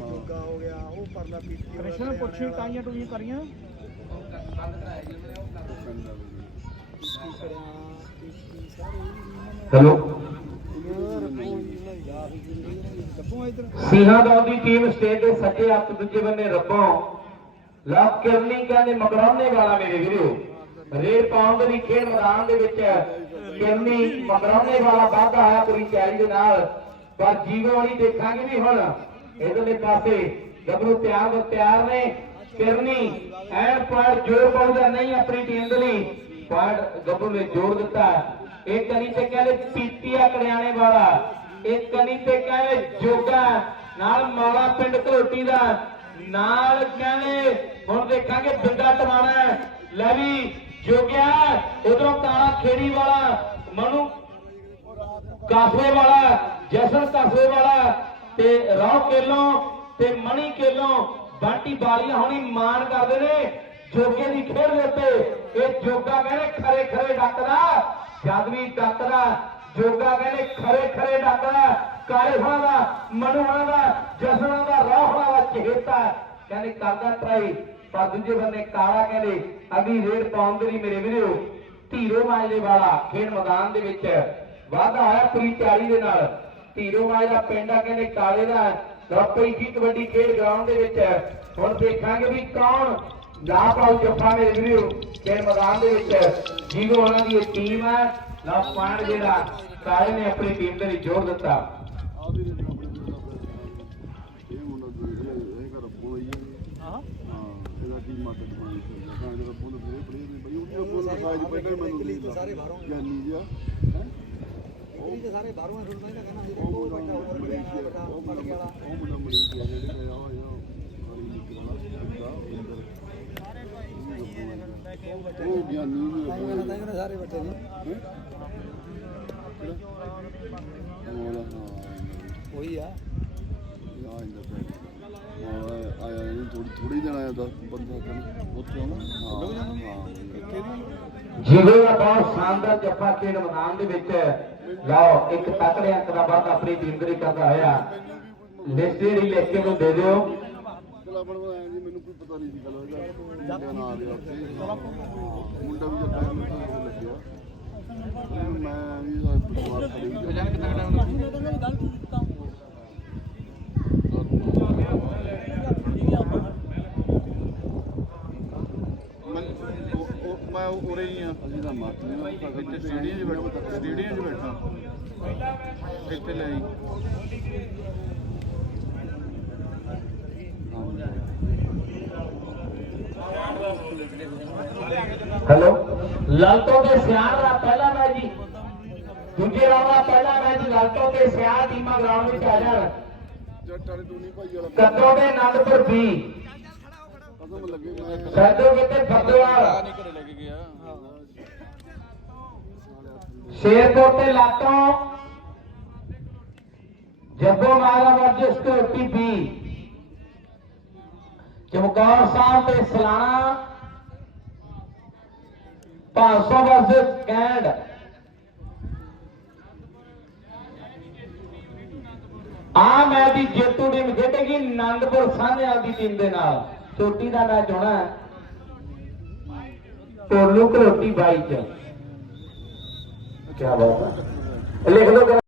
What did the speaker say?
ਯੋਗਾ ਹੋ ਗਿਆ ਉਹ ਪਰਲਾ ਪੀਤੀ ਹੋ ਗਿਆ ਕ੍ਰਿਸ਼ਨ ਪੁੱਛੀ ਟੀਮ ਸਟੇਜ ਦੇ ਸੱਜੇ ਹੱਥ ਦੂਜੇ ਬੰਨੇ ਰੱਬੋਂ। ਲੱਕ ਕਰਨੀ ਕਹਿੰਦੇ ਮਕਰਾਨੇ ਵਾਲਾ ਮੇਰੇ ਵੀਰੋ। ਰੇ ਪਾਉਂਦ ਦੀ ਖੇਡ ਮੈਦਾਨ ਦੇ ਵਿੱਚ ਕਿਰਨੀ ਮਕਰਾਨੇ ਵਾਲਾ ਵਾਧਾ ਆਇਆ ਪੂਰੀ ਚੈਰੀ ਦੇ ਨਾਲ। ਪਰ ਜੀਵੋ ਵਾਲੀ ਦੇਖਾਂਗੇ ਵੀ ਹੁਣ। ਇਧਰਲੇ ਪਾਸੇ ਗੱਭਰੂ ਤਿਆਰ ਹੋ ਤਿਆਰ ਨੇ। ਕਿਰਨੀ ਐਨ ਪੁਆਇੰਟ ਜੋਰ ਪਾਉਂਦਾ ਨਹੀਂ ਆਪਣੀ ਟੀਮ ਦੇ ਲਈ। ਪੁਆਇੰਟ ਗੱਭਰੂ ਨੇ ਜੋਰ ਦਿੱਤਾ। ਇੱਕ ਕਨੀ ਤੇ ਕਹਿੰਦੇ ਪੀਤੀਆ ਕੜਿਆਣੇ ਵਾਲਾ। ਇੱਕ ਕਨੀ ਤੇ ਕਹਿੰਦੇ ਜੋਗਾ। ਨਾਲ ਮੌਲਾ ਪਿੰਡ ਘਲੋਟੀ ਦਾ। ਨਾਲ ਕਹਿੰਦੇ ਹੁਣ ਦੇਖਾਂਗੇ ਬਿੰਦਾ ਟਵਾਣਾ। ਹੈ। ਲੈ ਵੀ ਜੋਗਿਆ, ਉਧਰੋਂ ਕਾਲਾ ਖੇੜੀ ਵਾਲਾ। ਮਨੂ ਕਾਸਵੇ ਵਾਲਾ ਜਸਨ ਕਾਸਵੇ ਵਾਲਾ ਤੇ ਰਾਹ ਕੇਲੋਂ ਤੇ ਮਣੀ ਕੇਲੋਂ ਬਾਟੀ ਬਾਲੀਆਂ ਹੁਣੀ ਮਾਨ ਕਰਦੇ ਨੇ। ਜੋਗੇ ਦੀ ਖੇਡ ਦੇ ਉੱਤੇ ਇਹ ਜੋਗਾ ਕਹਿੰਦੇ ਖਰੇ ਖਰੇ ਡੱਕਦਾ ਜਦ ਵੀ ਡੱਕਦਾ, ਜੋਗਾ ਕਹਿੰਦੇ ਖਰੇ ਖਰੇ ਡੱਕਦਾ। ਕਾਲੇ ਹੋਣਾ ਦਾ ਮਨੂ ਦਾ, ਜਸਨ ਦਾ ਰਾਹ ਹੋਣਾ ਦਾ ਚਹੇਤਾ ਕਹਿੰਦੇ ਕਰਦਾ ਟਰਾਈ, ਪਰ ਦੂਜੇ ਬੰਨੇ ਕਾਲਾ ਕਹਿੰਦੇ ਅਗਲੀ ਰੇਡ ਪਾਉਣ ਦੇ ਲਈ ਮੇਰੇ ਵੀਰੋ, ਧੀਰੋ ਮਾਜਲੇ ਵਾਲਾ ਖੇਡ ਮੈਦਾਨ ਦੇ ਵਿੱਚ ਵਾਧਾ ਆਇਆ ਪੂਰੀ ਤਿਆਰੀ ਦੇ ਨਾਲ। ਧੀਰੋ ਦਾ ਪਿੰਡ ਆ, ਕਹਿੰਦੇ ਕਾਲੇ ਦਾ ਲੋਪਈ ਕੀ ਕਬੱਡੀ ਖੇਡ ਗਰਾਊਂਡ ਦੇ ਵਿੱਚ ਹੁਣ ਦੇਖਾਂਗੇ ਵੀ ਕੌਣ ਨਾ ਪਾਉ ਜੱਫਾ ਮੇਰੇ ਵੀਰੋ ਖੇਡ ਮੈਦਾਨ ਦੇ ਵਿੱਚ ਜਿਹਨੂੰ ਉਹਨਾਂ ਦੀ ਟੀਮ ਹੈ ਨਾ ਪੁਆਇੰਟ ਜਿਹੜਾ ਕਾਲੇ ਨੇ ਆਪਣੀ ਟੀਮ ਦੇ ਲਈ ਜੋੜ ਦਿੱਤਾ। ਸਾਰੇ ਬਾਹਰੋਂ ਗਿਆਨੀ ਜਿਹਾ ਇਹ ਤੇ ਸਾਰੇ ਬਾਹਰੋਂ ਸੁਣਦਾ ਇਹਦਾ ਕਹਿੰਦਾ ਉਹ ਮੁੰਡਾ ਉਹ ਮੁੰਡਾ ਉਹ ਮੁੰਡਾ ਉਹ ਮੁੰਡਾ ਮਰੀ ਗਿਆ ਜਿਹੜੇ ਗਿਆ ਹੋਇਆ ਵਾਲਾ ਉਹ ਗਿਆਨੀ ਵੀ ਰੱਬੋ ਸਾਰੇ ਬੱਚੇ ਨੇ ਉਹੀ ਆ। ਆਇਆ ਇਹ ਥੋੜੀ ਥੋੜੀ ਦਿਨ ਆਇਆ 10 15 ਦਿਨ ਉੱਥੇ ਆਉਣਾ। ਹਾਂ ਹਾਂ ਜੀਵੇ ਦਾ ਬਹੁਤ ਸ਼ਾਨਦਾਰ ਜੱਫਾ ਖੇਡ ਮੈਦਾਨ ਦੇ ਵਿੱਚ ਲਓ, ਇੱਕ ਤਕੜੇ ਅੰਕ ਦਾ ਬਾਅਦ ਆਪਣੀ ਟੀਮ ਦੇ ਲਈ ਕਰਦਾ ਹੋਇਆ। ਲਿਸਟ ਜਿਹੜੀ ਲਿਖ ਕੇ ਮੈਨੂੰ ਦੇ ਦਿਓ। ਚਲਾ ਬਣ ਆਇਆ ਜੀ ਮੈਨੂੰ ਕੋਈ ਪਤਾ ਨਹੀਂ ਸੀ ਗੱਲ ਇਹਦਾ ਮੁੰਡਾ ਨਾਂ ਆ ਗਿਆ ਉੱਥੇ ਮੁੰਡਾ ਵੀ ਜੱਟਾ ਮੈਨੂੰ ਤਾਂ ਲੱਗਿਆ। ਮੈਂ ਵੀ ਪਰਿਵਾਰ ਖੜੀ ਜਾਨ ਕਿੰਨਾ ਟਾਈਮ ਮੈਂ ਉਰੇ ਹੀ ਆ। ਅਸੀਂ ਤਾਂ ਮਾਰਤੀ ਨਾ ਇੱਥੇ ਸਟੇਡੀਅਮ 'ਚ ਬੈਠਾ ਸਟੇਡੀਅਮ 'ਚ ਬੈਠਾ ਇੱਥੇ ਲੈ ਆਈ। ਹੈਲੋ? ਲਾਲਟੋ ਦੇ ਸਿਆਣ ਦਾ ਪਹਿਲਾ ਮੈਚ ਜੀ। ਦੂਜੇ ਰਾਉਂਡ ਦਾ ਪਹਿਲਾ ਮੈਚ ਲਾਲਟੋ ਤੇ ਸਿਆਣ ਟੀਮਾਂ ਗਰਾਊਂਡ ਵਿੱਚ ਆ ਜਾਣ। ਜੱਟ ਵਾਲੇ ਟੂਣੀ ਭਾਈ ਵਾਲਾ ਕੱਦੋਂ ਦੇ ਆਨੰਦਪੁਰ ਵੀ ਕਦਮ ਲੱਗੇ ਮੈਂ ਸੈਦੋ ਕਿਤੇ ਫੱਦਵਾਲ ਨਹੀਂ ਘਰੇ ਲੈ ਕੇ ਗਿਆ ਸ਼ੇਰਪੁਰ ਤੇ ਲਾਟੋਂ। ਜੱਬੋ ਮਾਰਾ ਵਰਜਸ ਕੋਟੀ ਬੀ ਚਮਕੌਰ ਸਾਹਿਬ ਤੇ ਸਲਾਣਾ। 500 ਵਰਸਸ ਕੈਂਡ। ਆ ਮੈਚ ਦੀ ਜੇਤੂ ਟੀਮ ਖੇਡੇਗੀ ਆਨੰਦਪੁਰ ਸਾਹਨੇਵਾਲ ਦੀ ਟੀਮ ਦੇ ਨਾਲ। ਚੋਟੀ ਦਾ ਮੈਚ ਹੋਣਾ ਹੈ। ਟੋਲੂ ਘਰੋਟੀ ਬਾਈ ਚ। ਕੀ ਬਾਤ ਹੈ। ਲਿਖ ਲਓ।